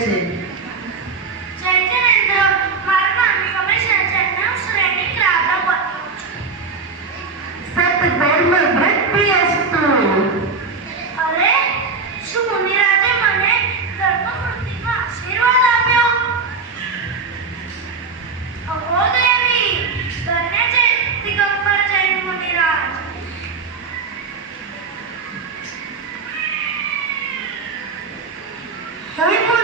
છે. ચૈતન્યેન્દ્ર, મારું નામ કમલેશ છે. હું શ્રેણી ક્રાતા પર સત્કર્મ વૃત્તિઅસ્તુ. અરે, શું મુનિરાજે મને ધર્મવૃત્તિનો આશીર્વાદ આપ્યો? અહો દેવી, ધન્ય છે દિગંબર જૈન મુનિરાજ. હે